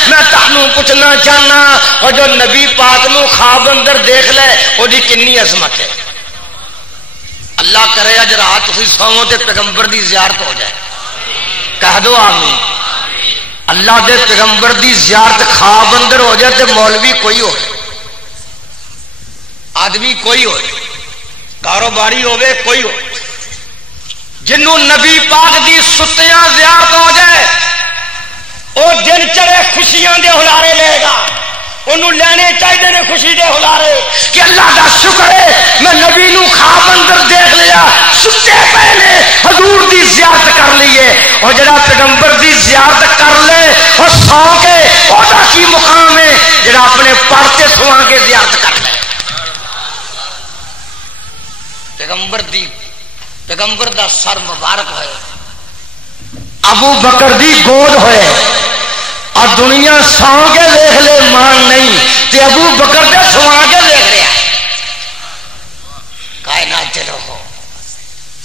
میں تانوں پوچھنا چاہنا اور جو نبی پاک نو خواب اندر دیکھ لے وہ دی کنی عظمت ہے. اللہ کرے اج رات تسی سوو تے پیغمبر دی زیارت ہو جائے. کہہ دو آمین. اللہ دے پیغمبر دی زیارت خواب اندر ہو جائے تے مولوی کوئی ہو، آدمی کوئی ہو، کاروباری ہوئے کوئی ہو، جنوں نبی پاک دی ستیاں زیارت ہو جائے وہ دن چڑھے خوشیاں دے ہلارے لے گا. انہوں لینے چاہیے نے خوشی دے ہلارے کہ اللہ دا شکر ہے میں نبی نو خواب اندر دیکھ لیا ستے پہلے حضور دی زیارت کر لیے. اور جڑا پیغمبر دی زیارت کر لے اور سو کے اودا کی مقام ہے جڑا اپنے پڑھتے سوا کے زیارت کر لے. پیغمبر دا سر مبارک ہوئے، ابو بکر دی گود ہوئے اور دنیا سو کے دیکھ لے مان نہیں تے ابو بکر دے سوا کے دیکھ رہا. کائنات دے لوگو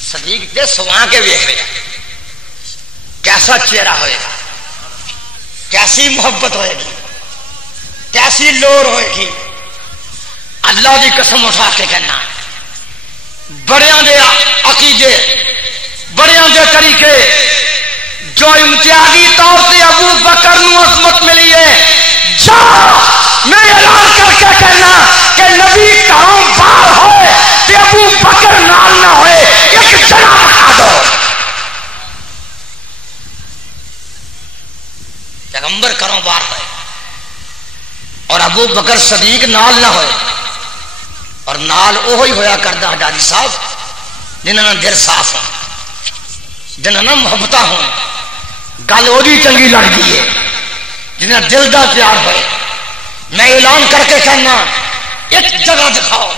صدیق دے سوا کے دیکھ رہا. کیسا چہرہ ہوئے گا، کیسی محبت ہوئے گی، کیسی لور ہوئے گی. اللہ دی قسم اٹھا کے کہنا بڑیاں دے عقیدے جو امتیازی طور سے ابو بکر نو عظمت ملی ہے، جا میں اعلان کر کے کہنا کہ نبی گھروں باہر ہوئے تے ابو بکر نال نہ ہوئے، ایک جنا بنا دو۔ پیغمبر گھروں باہر ہوئے اور ابو بکر صدیق نال نہ ہوئے، اور نال وہی ہویا کردا حاجی صاحب جنہاں دا دل صاف ہو، جنہاں نال محبت ہو، گل وہی چنگی لگتی ہے جنہاں دل دا پیار ہوئے۔ میں اعلان کر کے کہنا ایک جگہ دکھاؤ،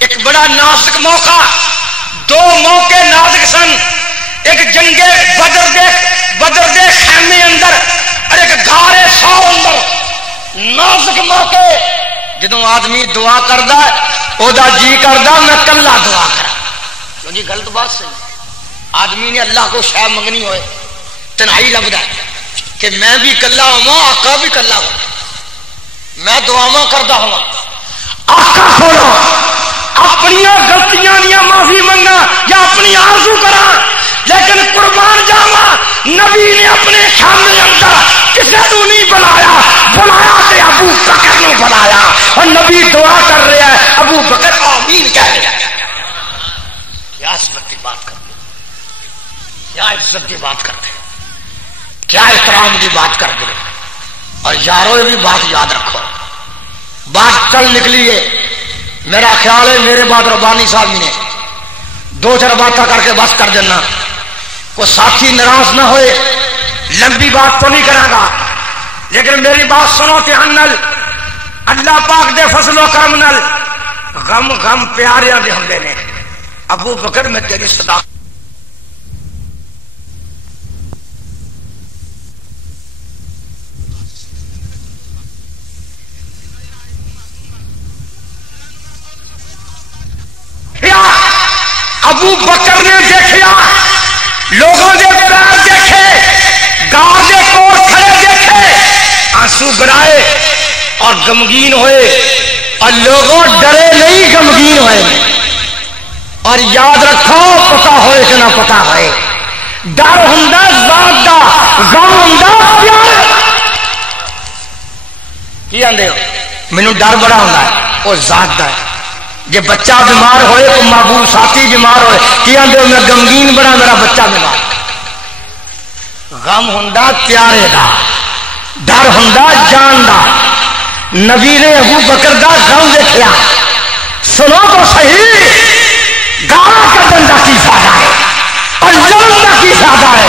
ایک بڑا نازک موقع، دو موقع نازک سن، ایک جنگ بدر دے خیمے اندر اور ایک غار سور اندر، نازک موقع جدوں آدمی دعا کردا او دا جی کردا میں کلا دعا کرا، کیوں جی غلط بات صحیح، آدمی نے اللہ کو شے منگنی ہوئے تنہائی لگتا ہے کہ میں بھی کلا ہوا، آقا بھی کلا ہوا، میں دعاواں کردا ہوا، آقا سونا اپنی غلطیاں دیا معافی منگا یا اپنی آرزو کرا، لیکن قربان جاوا نبی نے اپنے خیمے اندر کسی کو نہیں بلایا تے ابو بکر نے بلایا، اور نبی دعا کر رہا ہے، ابو بکر آمین کہہ رہا ہے۔ کیا عظمت کی بات کرتے، کیا عزت کی بات کرتے، کیا احترام کی بات کرتے، اور یارو یہ بھی بات یاد رکھو، بات چل نکلی ہے، میرا خیال ہے میرے بعد ربانی صاحب نے دو چار باتیں کر کے بس کر دینا، کوئی ساتھی ناراض نہ ہوئے، لمبی بات تو نہیں کرے گا، لیکن میری بات سنو کہ اللہ پاک دے فضل و کرم نال غم پیاریاں دے ہوندے نے۔ ابو بکر میں تیری صداقت ابو بکر نے دیکھا لوگوں کے پیر دیکھے، گاؤں کے کول کھڑے دیکھے، آنسو گرائے اور غمگین ہوئے، اور لوگوں ڈرے نہیں غمگین ہوئے۔ اور یاد رکھو پتا ہوئے کہ نہ پتا ہوئے، ڈر ہوندا ذات دا، غم ہوندا پیار۔ کی آندے ہو مینوں ڈر بڑا ہوندا ہے، وہ ذات دا ہے، جے بچہ بیمار ہوئے تو محبوب ساتھی بیمار ہوئے، کی آندے ہو میں غمگین بڑا میرا بچہ بیمار۔ غم ہوندا پیارے دا، ڈر ہوندا جان دا۔ نبی نے ابو بکر دا غم دیکھیا، سنو تو صحیح، گالا کڈن دا کی فائدہ ہے اور لڑن دا کی فائدہ ہے؟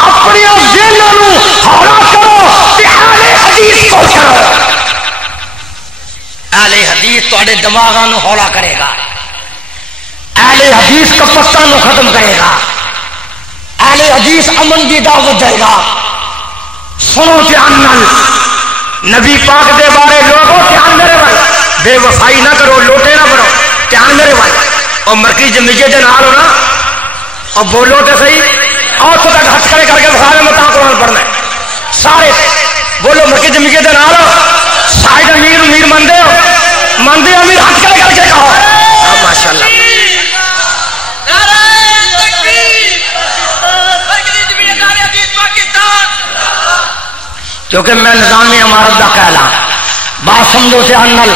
اپنے ذہنوں نو ہولا کرو تے اہل حدیث کو کرو، اہل حدیث تواڈے دماغاں نو ہولا کرے گا، اہل حدیث کپٹاں نو ختم کرے گا، اہل حدیث امن دی دعوت دے گا۔ سنو دھیان نال نبی پاک دے بارے لوگوں دھیان میرے وال، بے وفائی نہ کرو، لوٹے نہ بنو، دھیان میرے وال، اور مرکی جمیجے دے نال ہو نا، اور بولو تے صحیح، اور تو تک ہاتھ کھڑے کر کے بخا میں تا قرآن پڑھنا ہے سارے، بولو مرکی جمیجے دے نال ہو، شاید امیر مندے ہو، مندے امیر ہاتھ کھڑے کر کے کہو ماشاءاللہ۔ کیونکہ میں نظام عمارت کا کہلا بات سمجھو سے انل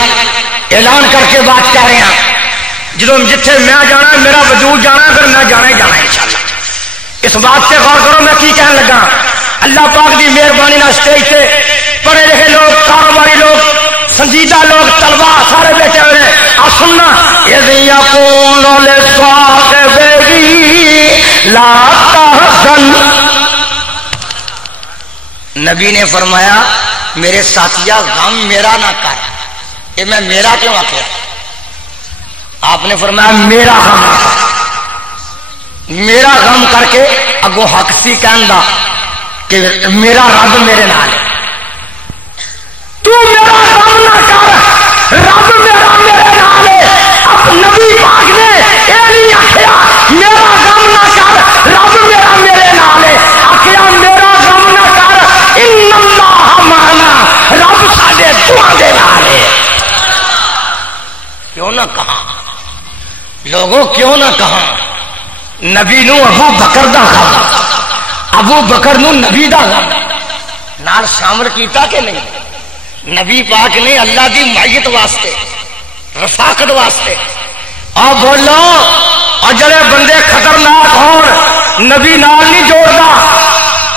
اعلان کر کے بات کہہ رہے ہیں، جدوں جتھے میں جانا میرا وجود جانا، اگر میں جانا ہی جانا انشاءاللہ۔ اس بات سے غور کرو میں کی کہنے لگا، اللہ پاک دی مہربانی نال اسٹیج سے پڑھے لکھے لوگ، کاروباری لوگ، سنجیدہ لوگ، طلبا سارے بیٹھے ہوئے ہیں، اور سننا اذ یقول لصاحبہ لا تحزن، نبی نے فرمایا میرے ساتھیا غم میرا نہ کر، کہ میں میرا کیوں آخیا؟ آپ نے فرمایا میرا غم نہ کر، میرا غم کر کے اگو حق سی کہندا کہ میرا رب میرے نال ہے، تو میرا غم نہ کر، رب میرا میرے نال ہے۔ اب نبی پاک نے یہ نہیں آخیا میرا غم نہ کر، رب میرا میرے نال ہے، آخیا میرا غم نہ کر، ان اللہ معنا، رب ساڈے دعا دے نال ہے۔ کیوں نہ کہا لوگوں، کیوں نہ کہا نبی نو ابو بکر دا غم، ابو بکر نو نبی دا نال شامل کیتا کہ نہیں؟ نبی پاک نے اللہ دی معیت واسطے رفاقت واسطے اور بولو اور جڑے بندے خطرناک ہون نبی نال نہیں جوڑدا.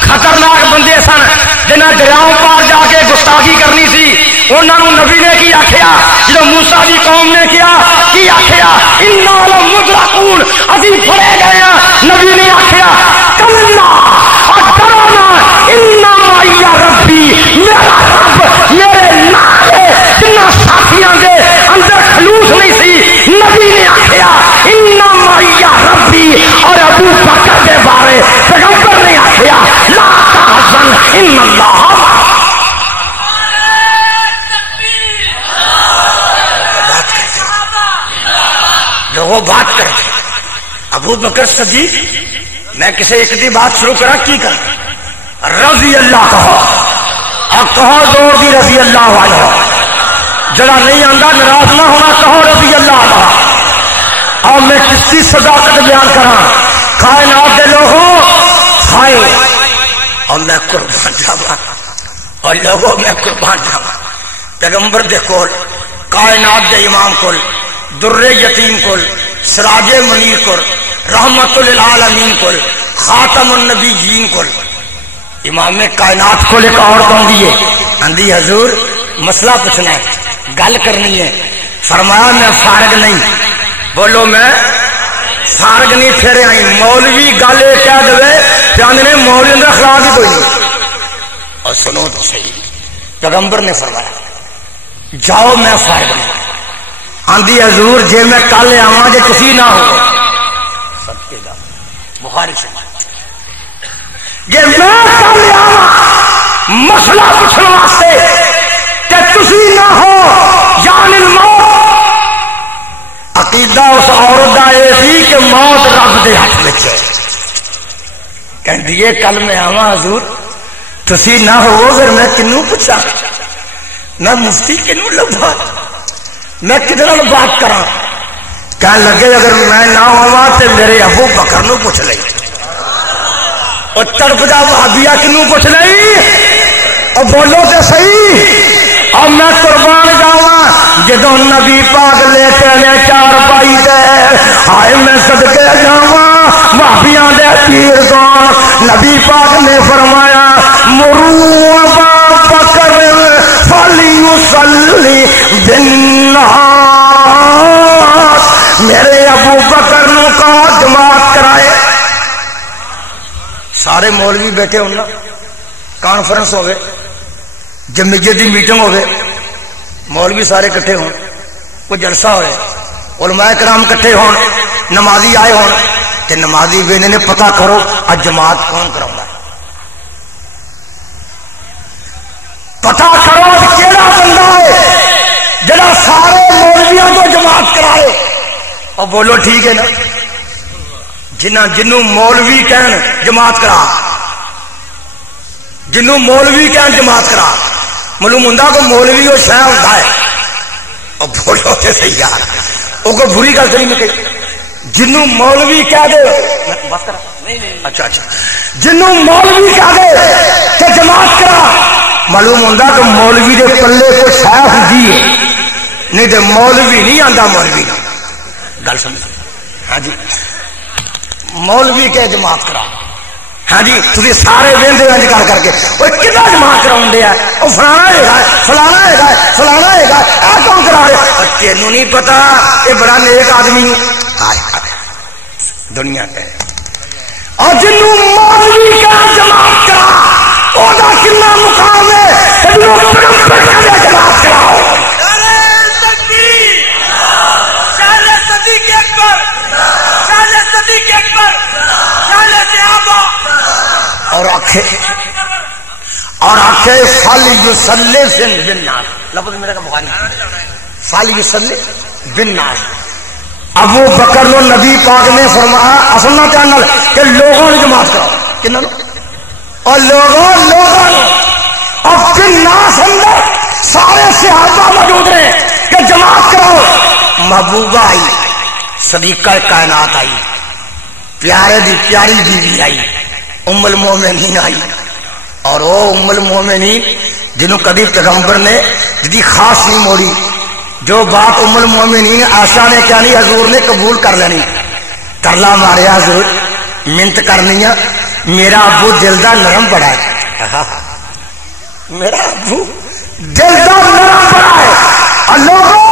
خطرناک بندے سن جنہاں دریاؤں پار جا کے گستاخی کرنی سی انہاں نوں نبی نے کی آکھیا؟ جدو موسیٰ دی قوم نے کیا کی آکھیا؟ انا لمدرکون اسی پھڑے گئے ہیں. نبی نے آکھیا کلا اور ڈرانا انا معی ربی میرا رب میرے نال ہے. جنہاں ساتھیاں دے اندر خلوص نہیں سی نبی نے آکھیا انا معی ربی. اور ابو بکر کے بارے پیغمبر نے آکھیا لا تحزن ان اللہ. لوگوں بات کرتے ابو بکر صدیق میں کسی ایک دی بات شروع کرا کی کر رضی اللہ کہو اور کہو زور دی رضی اللہ عنہ. جڑا نہیں آندا ناراض نہ ہونا کہو رضی اللہ عنہ. اور میں کس کی صداقت بیان کرا کائنات دے لوگوں کھائے اور میں قربان جاواں اور لوگوں میں قربان جاواں پیغمبر دے کول کائنات دے امام کول در یتیم کول سراج منیر کول رحمت للعالمین کول خاتم النبیین کول امام کائنات کول ایک عورت آندی ہے اندی حضور مسئلہ پوچھنا ہے گل کرنی ہے. فرمایا میں فارغ نہیں. بولو میں فارغ نہیں پھر آئی. مولوی گل یہ کہہ دے پیانے مولوی اندر اخلاق ہی کوئی نہیں. اور سنو تو صحیح پیغمبر نے فرمایا جاؤ میں فارغ نہیں. آندی حضور جے میں کل آواں جے تسی نہ ہو صدقے دا بخاری سے جے میں کل آواں مسئلہ پوچھنے واسطے کہ تسی نہ ہو جان الموت. عقیدہ اس عورت دا یہ سی کہ موت رب دے ہاتھ وچ ہے. کہندی ہے کل میں آواں حضور تسی نہ ہو پھر میں کنوں پوچھاں میں مفتی کنوں لبھا میں کدھر بات کرا. کہنے لگے اگر میں نہ ہوا تو میرے ابو بکر نو پوچھ لئی. اور تڑپ جا وہابیا کنو پوچھ لئی. اور بولو تو صحیح. اور میں قربان جاواں جدوں نبی پاک لے کے نے چار پائی دے ہائے میں صدقے جاواں وہابیاں دے پیر تو نبی پاک نے فرمایا مرو ابا بکر فلیصلی بالناس. میرے ابو بکر نو کہا جماعت کرائے. سارے مولوی بیٹھے ہونا کانفرنس ہوئے جمعیت دی میٹنگ ہوئے مولوی سارے کٹھے ہون کوئی جلسہ ہوئے علماء کرام کٹھے ہون نمازی آئے ہون تے نمازی وینے نے پتہ کرو اج جماعت کون کراؤندا ہے. پتہ کرو کیڑا بندہ ہے جڑا سارے مولویاں کو جماعت کرائے. اور بولو ٹھیک ہے نا جنوں مولوی کہن جماعت کرا جنوں مولوی کہن جماعت کرا معلوم ہوندا کہ مولوی وہ شے ہوندا ہے. اور بولو تے صحیح یار او کوئی بری گل نہیں میں کہی. جنوں مولوی کہہ دے بات کرا اچھا جنوں مولوی کہہ دے کہ جماعت کرا معلوم ہوندا کہ مولوی دے پلے کوئی شے ہوندی ہے نہیں تے مولوی نہیں آندا. مولوی گل سمجھ ہاں جی مولوی کے جماعت کرا ہاں جی تھی سارے وہدے انج کر کے وہ کدا جماعت کراؤن دیا وہ فلانا ہے فلانا ہے فلانا ہے اے کون کرا رہے تینوں نہیں پتا یہ بڑا نیک آدمی دنیا کا اور جنوں مولوی کا جماعت کرا وہ کتنا مقام ہے جماعت کراؤ. اور آخے فل یصلی بالناس لفظ میرا کا بخاری فل یصلی بالناس. ابو بکر نو نبی پاک نے فرمایا اصل چینل کہ لوگوں نے جماعت کراؤ کنہاں اور لوگوں اور بالناس اندر سارے صحابہ موجود رہے کہ جماعت کراؤ. محبوبہ آئی صدیقہ کائنات آئی پیارے دی پیاری بیوی آئی ام المومنین آئی، اور وہ ام المومنین جنہوں کبھی پیغمبر نے جدی خاص نہیں موڑی، جو بات ام المومنین عائشہ نے کیا نہیں حضور نے قبول کر لینی، ترلا ماریا حضور منت کرنی ہے، میرا ابو دل دا نرم بڑا ہے، میرا ابو دل دا نرم بڑا ہے، اور لوگوں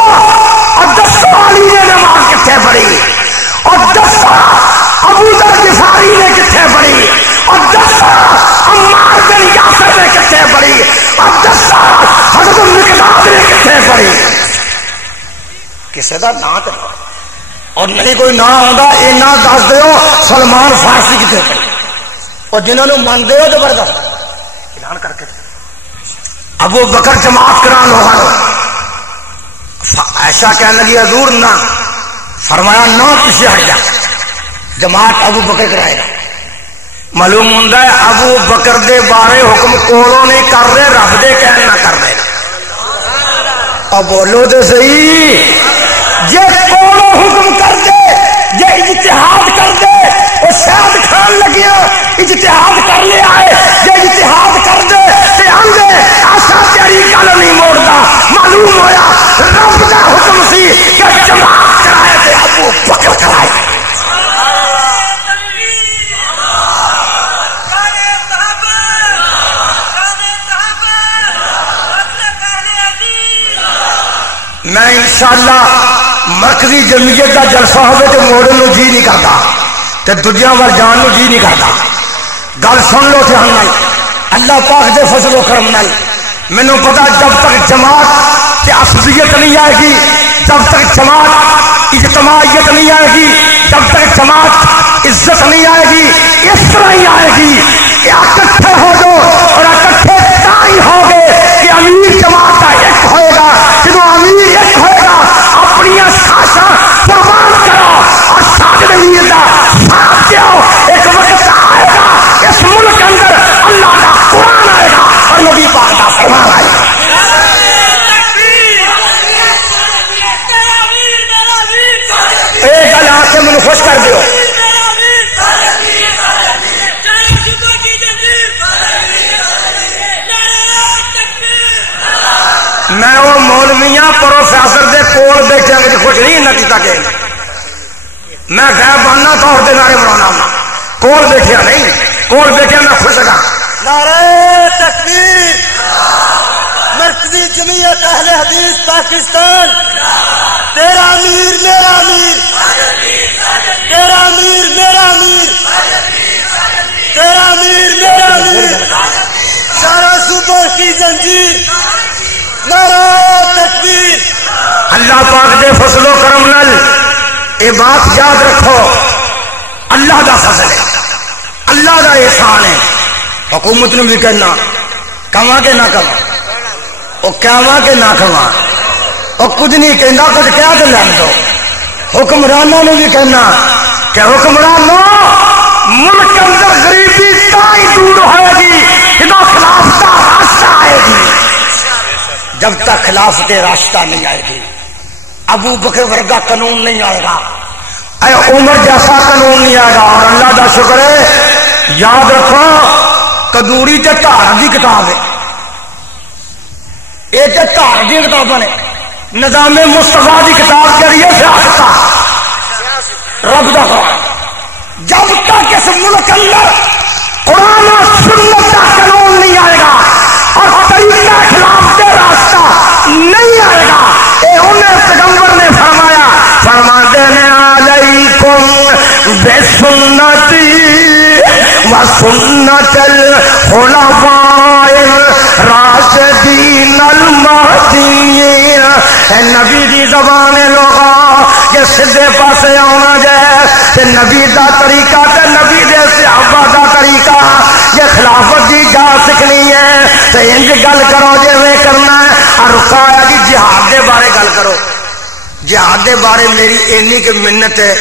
اور دسو علی نے نماز کتنے پڑھی، اور دسو ابو ذر غفاری نے کتنے پڑھی، اور دسو عمار بن یاسر نے کتنے پڑھی، اور دسو حضرت مقداد نے کتنے پڑھی، کسی کا نام تو اور نہیں کوئی نہ آتا یہ نہ دس دیو سلمان فارسی کتنے پڑھی، اور جنہوں نے مانتے ہو زبردست اعلان کر کے ابو بکر جماعت کرا لوگوں، ایسا کہنے لگی حضور نہ، فرمایا نہ پیچھے ہٹ جا، جماعت ابو بکر کرائے گا۔ معلوم ہوتا ہے ابو بکر دے بارے حکم کولوں نہیں کر رہے، رب دے کہنے نہ کر رہے، اب بولو تو صحیح، جے کولوں حکم کر دے، جے اجتہاد کر دے، وہ شاید کھان لگیا اجتہاد کر لیا ہے، جے اجتہاد کر دے تے آندے آسا تیری گل نہیں موڑتا، معلوم ہویا رب دا حکم سی کہ جماعت کرائے تے ابو بکر کرائے۔ میں انشاءاللہ مرکزی جمعیت کا جلسہ ہوئے تو موڑن نو جی نہیں کرتا تے دوجیاں وال جان نو جی نہیں کرتا، گل سن لو دھیان نال، اللہ پاک دے فضل و کرم نال مینوں پتا جب تک جماعت تے عصبیت نہیں آئے گی، جب تک جماعت اجتماعیت نہیں آئے گی، جب تک جماعت عزت نہیں آئے گی، اس طرح ہی آئے گی کہ اکٹھے ہو جاؤ، اور اکٹھے تائی ہو گے کہ امیر جماعت کا ایک ہوئے گا، جب امیر ایک ہوئے گا اپنی ساساں قربان کرو اور ساجد امیر کا ساتھ دیو، ایک وقت آئے گا اس ملک اندر اللہ کا قرآن آئے گا اور نبی پاک کا فرمان آئے گا۔ ایک گل آ کے مجھے خوش کر دیو، میں وہ مولویاں پروفیسر دے کول بیٹھے مجھے خوش نہیں نہ کیتا کہ میں غیب بننا طور دے نعرے بنانا ہوں، کول بیٹھے نہیں، کول بیٹھے میں خوش ہوں۔ نعرہ تکبیر، مرکزی جمعیت اہل حدیث پاکستان، تیرا امیر میرا امیر، تیرا امیر میرا امیر، تیرا امیر میرا امیر، سارا صوبوں کی زنجیر، نعرہ تکبیر۔ اللہ پاک دے فضل و کرم نال یہ بات یاد رکھو، اللہ دا فضل ہے، اللہ دا احسان ہے، حکومت نے بھی کہنا کہاں کہ نہ کہاں، وہ کہاں کہ نہ کہاں، وہ کچھ نہیں کہنا، کچھ کہہ تو لین دو، حکمرانوں نے بھی کہنا کہ حکمرانوں ملک اندر غریبی تائی دور ہوئے گی جب خلافت راستہ آئے گی، جب تک خلافت راستہ نہیں آئے گی ابو بکر ورگا قانون نہیں آئے گا، اے عمر جیسا قانون نہیں آئے گا۔ اور اللہ کا شکر ہے، یاد رکھو کدوری تے دھار کی کتاب ہے، یہ تے دھار دی کتاباں نے، نظام مصطفیٰ کی کتاب کہڑی ہے؟ سیاست رب دا قرآن۔ جب تک اس ملک اندر قرآن و سنت کا قانون نہیں آئے گا اور طریقہ خلاف کے راستہ نہیں آئے گا، اے انہیں پیغمبر نے فرمایا، فرماتے ہیں علیکم بسنتی و سنت الخلفاء الراشدین المہدیین۔ نبی دی زبان لوگا کہ سدھے پاسے آنا جائے تے نبی دا طریقہ تے نبی دے صحابہ دا طریقہ، یہ خلافت دی جا سکھنی ہے تے انج گل کرو جویں کرنا ہے۔ اور رکایا جی جہاد دے بارے گل کرو، جہاد دے بارے میری اینی کہ منت ہے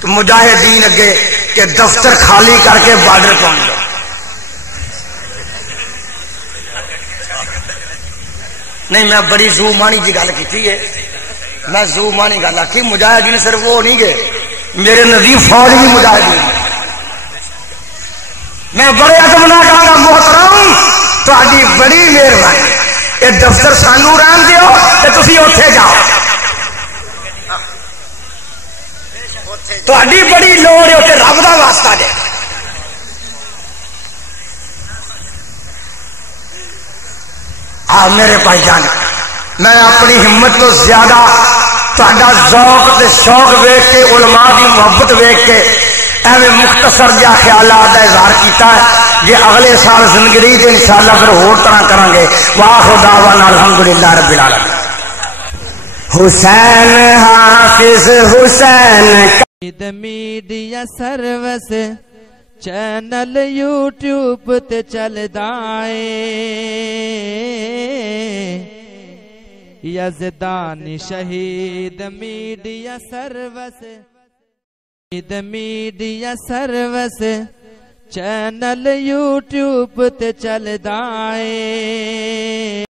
کہ مجاہدین اگے کہ دفتر خالی کر کے بارڈر پہنچ جاؤ۔ نہیں میں بڑی زو مانی جی گل کی ہے، میں زو مانی گل آخی، مجاہدین صرف وہ نہیں گئے، میرے نزدیک فوج بھی مجاہدین، میں بڑے ادب نال کہاں گا محترم تہاڈی بڑی مہربانی یہ دفتر سانو رہن دیو تے تسی اوتھے جاؤ تہاڈی بڑی لوڑ ہے اوتھے رب دا واسطہ دے میرے بھائی جان میں اپنی ہمت تو زیادہ تہاڈا ذوق تے شوق ویکھ کے علماء دی محبت ویکھ کے ایویں مختصر جا خیالات کا اظہار کیتا ہے جے اگلے سال زندگی دے انشاءاللہ پھر ہور طرح کریں گے واخر دعوانا الحمدللہ رب العالمین حسین حافظ حسین میڈیا سروس چینل یوٹیوب تے چلدا اے یزدانی شہید media service media service channel YouTube تے چلدا اے